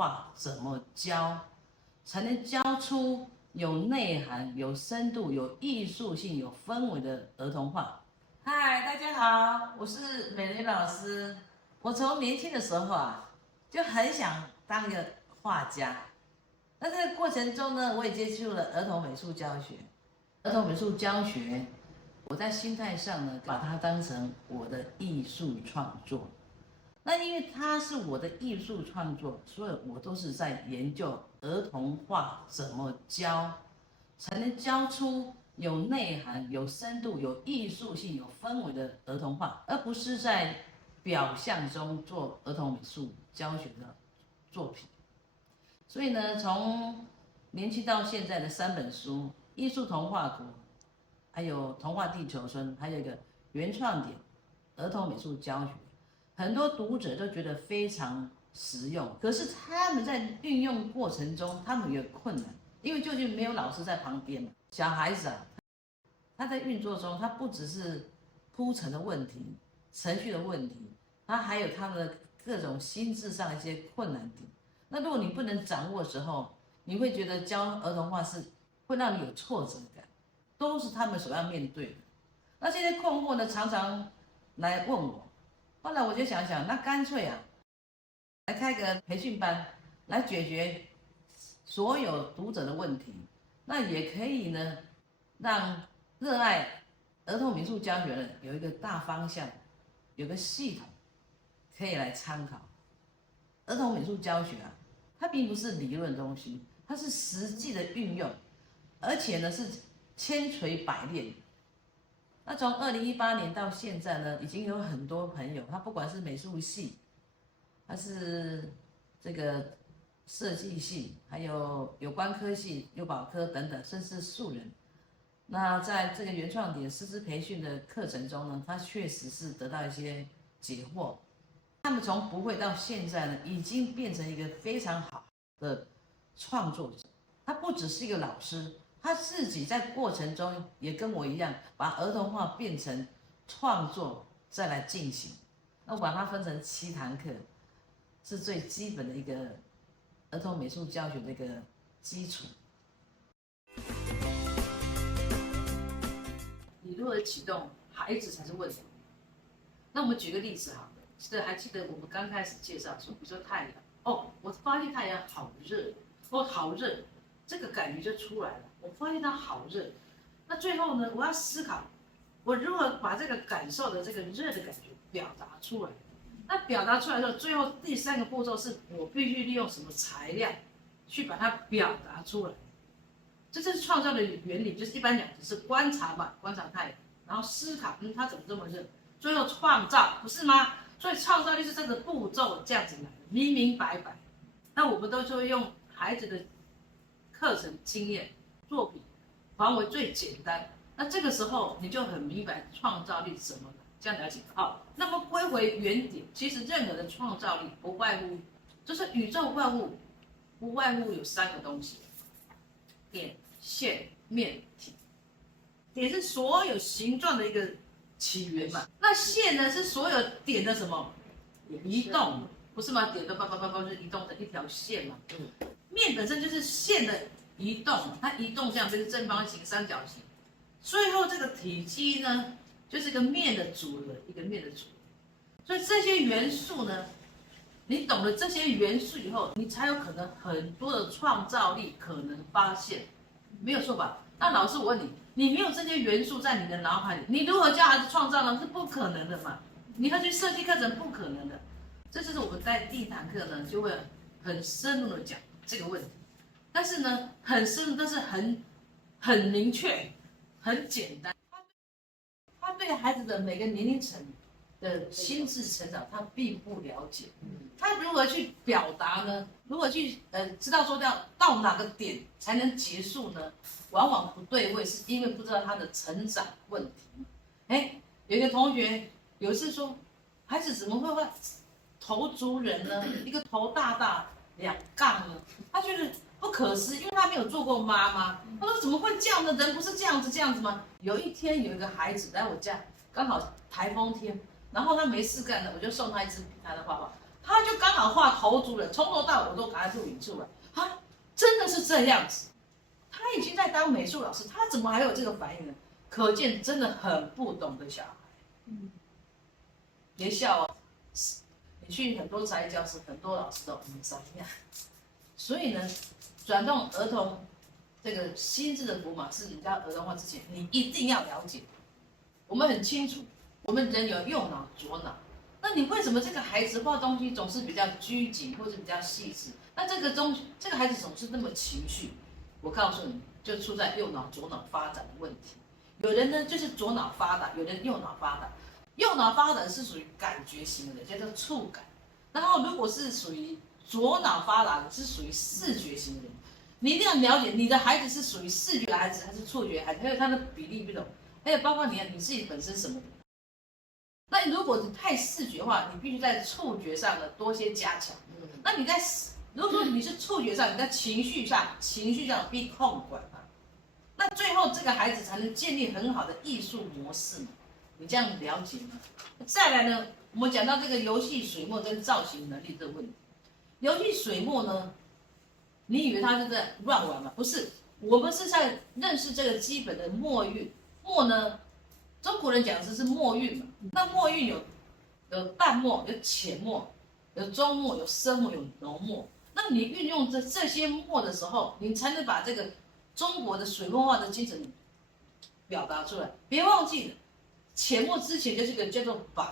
画怎么教，才能教出有内涵、有深度、有艺术性、有氛围的儿童画。嗨，大家好，我是美玲老师。我从年轻的时候就很想当一个画家。那这个过程中呢，我也接触了儿童美术教学。儿童美术教学，我在心态上呢，把它当成我的艺术创作。那因为它是我的艺术创作，所以我都是在研究儿童画怎么教，才能教出有内涵、有深度、有艺术性、有氛围的儿童画，而不是在表象中做儿童美术教学的作品。所以呢，从年轻到现在的3本书，《艺术童话国》，还有《童话地球村》，还有一个原创点儿童美术教学，很多读者都觉得非常实用。可是他们在运用过程中，他们有困难，因为究竟没有老师在旁边嘛。小孩子他在运作中，他不只是铺陈的问题、程序的问题，他还有他们的各种心智上的一些困难点。那如果你不能掌握的时候，你会觉得教儿童画是会让你有挫折感，都是他们所要面对的。那这些困惑呢，常常来问我。后来我就想想，那干脆来开个培训班，来解决所有读者的问题。那也可以呢，让热爱儿童美术教学的有一个大方向，有个系统可以来参考。儿童美术教学它并不是理论的东西，它是实际的运用，而且呢是千锤百炼。那从2018年到现在呢，已经有很多朋友，他不管是美术系，还是这个设计系，还有有关科系、幼保科等等，甚至素人。那在这个原创点师资培训的课程中呢，他确实是得到一些解惑。他们从不会到现在呢，已经变成一个非常好的创作者。他不只是一个老师，他自己在过程中也跟我一样，把儿童画变成创作再来进行。那我把它分成7堂课，是最基本的一个儿童美术教学的一个基础。你如何启动，孩子才是问题。那我们举个例子好了。还记得我们刚开始介绍说，比如说太阳，我发现太阳好热，好热，这个感觉就出来了。我发现它好热，那最后呢，我要思考，我如何把这个感受的这个热的感觉表达出来。那表达出来的最后第3个步骤是我必须利用什么材料去把它表达出来。这是创造的原理，就是一般讲是观察嘛，观察太阳，然后思考，它怎么这么热，最后创造，不是吗？所以创造力是这个步骤这样子来的，明明白白。那我们都会用孩子的课程经验作品还为最简单。那这个时候你就很明白创造力是什么了，这样了解。好，那么归回原点，其实任何的创造力不外乎就是宇宙万物不外乎有3个东西：点、线、面、体。点是所有形状的一个起源嘛，那线呢是所有点的什么移动，不是吗？点的就是移动的一条线嘛。面本身就是线的移动，它移动这样就是正方形、三角形。最后这个体积呢，就是一个面的组合，一个面的组合。所以这些元素呢，你懂了这些元素以后，你才有可能很多的创造力可能发现，没有错吧？那老师我问你，你没有这些元素在你的脑海里，你如何教孩子创造呢？是不可能的嘛。你要去设计课程，不可能的。这就是我们在第1堂课呢，就会很深入的讲这个问题。但是呢，很深入，但是很明确，很简单。他对孩子的每个年龄层的心智成长，他并不了解。他如何去表达呢？如何去知道说到哪个点才能结束呢？往往不对位，是因为不知道他的成长问题。有一个同学有一次说，孩子怎么会头足人呢？一个头大2杠呢？他觉得不可思议，因为他没有做过妈妈。他说怎么会这样的？人不是这样子吗？有一天有一个孩子来我家，刚好台风天，然后他没事干了，我就送他一支笔，他的画画。他就刚好画头足了，从头到尾我都给他录影出来，真的是这样子。他已经在当美术老师，他怎么还有这个反应呢？可见真的很不懂的小孩。别笑哦，你去很多才艺教室，很多老师都怎么样？所以呢，转动儿童这个心智的符码是人家儿童化之前，你一定要了解。我们很清楚，我们人有右脑、左脑。那你为什么这个孩子画东西总是比较拘谨，或者比较细致？那这个孩子总是那么情绪？我告诉你，就出在右脑、左脑发展的问题。有人呢就是左脑发达，有人右脑发达。右脑发达是属于感觉型的人，叫做触感。然后如果是属于左脑发达的，是属于视觉型的人。你一定要了解你的孩子是属于视觉的孩子还是触觉的孩子，还有他的比例不同，还有包括你自己本身什么的。那如果你太视觉化，你必须在触觉上的多些加强。那你如果说你是触觉上，你在情绪上必控管嘛，那最后这个孩子才能建立很好的艺术模式嘛。你这样了解吗？再来呢，我们讲到这个游戏水墨跟造型能力这个问题。游戏水墨呢，你以为他是在乱玩吗？不是，我们是在认识这个基本的墨韵。墨呢，中国人讲的是墨韵嘛。那墨韵有淡墨，有浅墨，有中墨，有深墨，有浓墨。那你运用这些墨的时候，你才能把这个中国的水墨画的精神表达出来。别忘记了，浅墨之前就是个叫做白，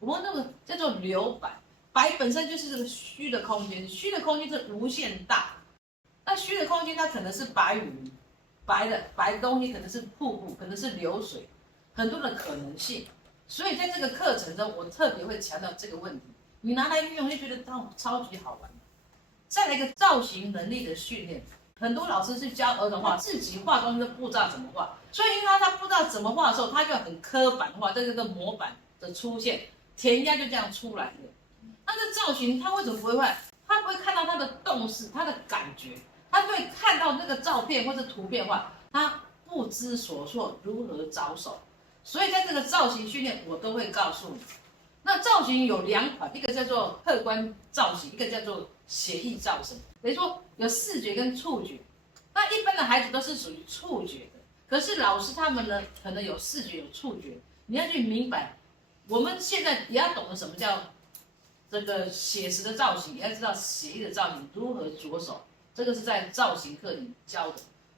我们那个叫做留白。白本身就是这个虚的空间，虚的空间是无限大。那虚的空间它可能是白云，白的东西可能是瀑布，可能是流水，很多的可能性。所以在这个课程中，我特别会强调这个问题。你拿来运用，就觉得超级好玩。再来一个造型能力的训练，很多老师去教儿童画，自己画东西都不知道怎么画，所以因为他不知道怎么画的时候，他就很刻板化，这个模板的出现，填鸭就这样出来的。那这造型他为什么不会画？他不会看到他的动势，他的感觉，他会看到那个照片或者图片画，他不知所措，如何着手？所以在这个造型训练，我都会告诉你。那造型有2款，一个叫做客观造型，一个叫做写意造型。等于说有视觉跟触觉。那一般的孩子都是属于触觉的，可是老师他们呢，可能有视觉有触觉。你要去明白，我们现在也要懂得什么叫这个写实的造型，也要知道写意的造型如何着手。这个是在造型课里教的。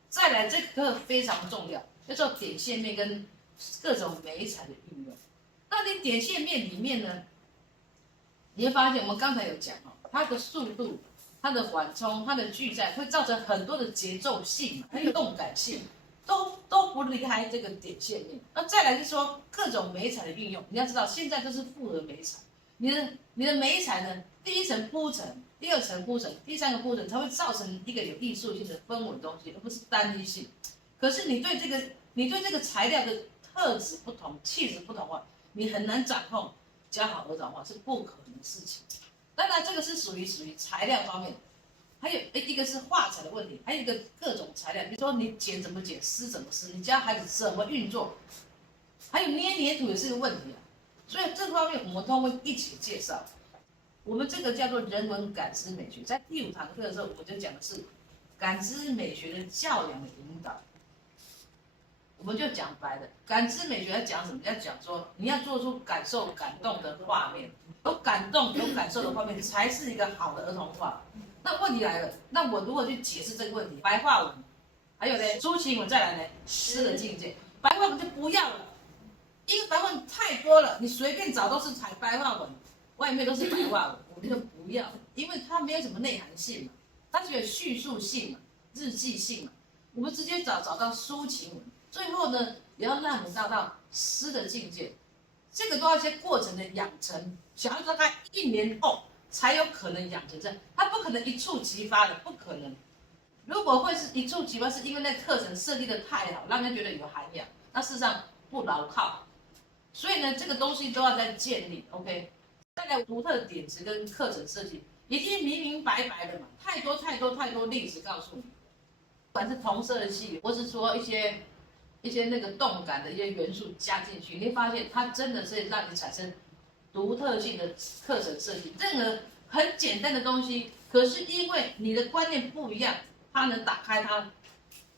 再来，这个课非常重要，叫做点线面跟各种媒材的运用。那你点线面里面呢，你会发现我们刚才有讲它的速度、它的缓冲、它的句在，会造成很多的节奏性，还有动感性，都不离开这个点线面。那再来就是说各种媒材的运用，你要知道现在都是复合媒材，你的媒材呢，第一层铺陈，第2层铺陈，第3个铺陈，才会造成一个有艺术性的氛围的东西，而不是单一性。可是你对这个材料的特质不同、气质不同的话，你很难掌控教好儿童画，是不可能的事情。当然，这个是属于材料方面，还有一个是画材的问题，还有一个各种材料，比如说你剪怎么剪，撕怎么撕，你教孩子怎么运作，还有捏黏土也是个问题啊。所以这个方面我们都会一起介绍。我们这个叫做人文感知美学，在第5堂课的时候，我们就讲的是感知美学的教养的引导。我们就讲白了，感知美学要讲什么？要讲说你要做出感受、感动的画面，有感动、有感受的画面才是一个好的儿童画。那问题来了，那我如何去解释这个问题？白话文，还有呢，抒情文，再来呢，诗的境界。白话文就不要了，因为白话文太多了，你随便找都是白话文，外面都是白话文，我们就不要，因为它没有什么内涵性嘛，它只有叙述性嘛，日记性嘛，我们直接找到抒情文。最后呢，也要让你到诗的境界，这个都要一些过程的养成。小孩子大概1年后才有可能养成这样，他不可能一触即发的，不可能。如果会是一触即发，是因为那课程设计的太好，让人觉得有涵养，那事实上不牢靠。所以呢，这个东西都要在建立。OK， 再来独特的点子跟课程设计，已经明白的嘛，太多例子告诉你，不管是同色系，或是说一些那个动感的一些元素加进去，你会发现它真的是让你产生独特性的课程设计。任何很简单的东西，可是因为你的观念不一样，它能打开它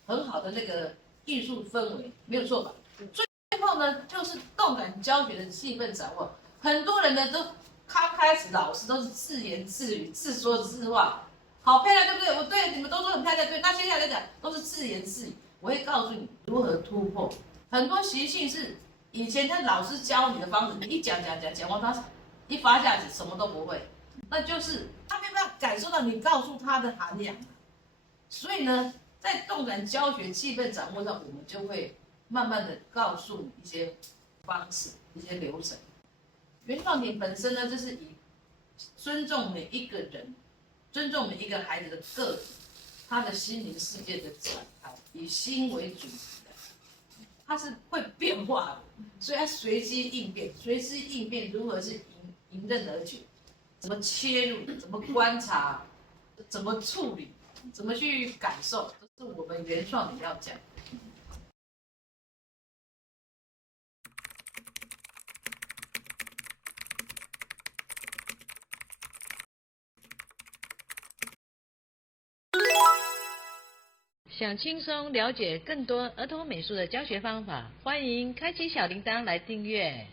很好的那个艺术氛围，没有错吧？最后呢，就是动感教学的气氛掌握。很多人呢都刚开始老师都是自言自语、自说自话，好漂亮，对不对？我对你们都说很漂亮，对。那接下来讲都是自言自语，我会告诉你如何突破。很多习性是以前他老师教你的方式，你一讲完，他一发下去什么都不会，那就是他没办法感受到你告诉他的涵养。所以呢，在动感教学气氛掌握上，我们就会慢慢的告诉你一些方式、一些流程。原创点本身呢，就是以尊重每一个人，尊重每一个孩子的个体，他的心灵世界的展开，以心为主题的，它是会变化的，所以它随机应变，随机应变如何是迎刃而解，怎么切入，怎么观察，怎么处理，怎么去感受，这是我们原创点要讲。想轻松了解更多儿童美术的教学方法，欢迎开启小铃铛来订阅。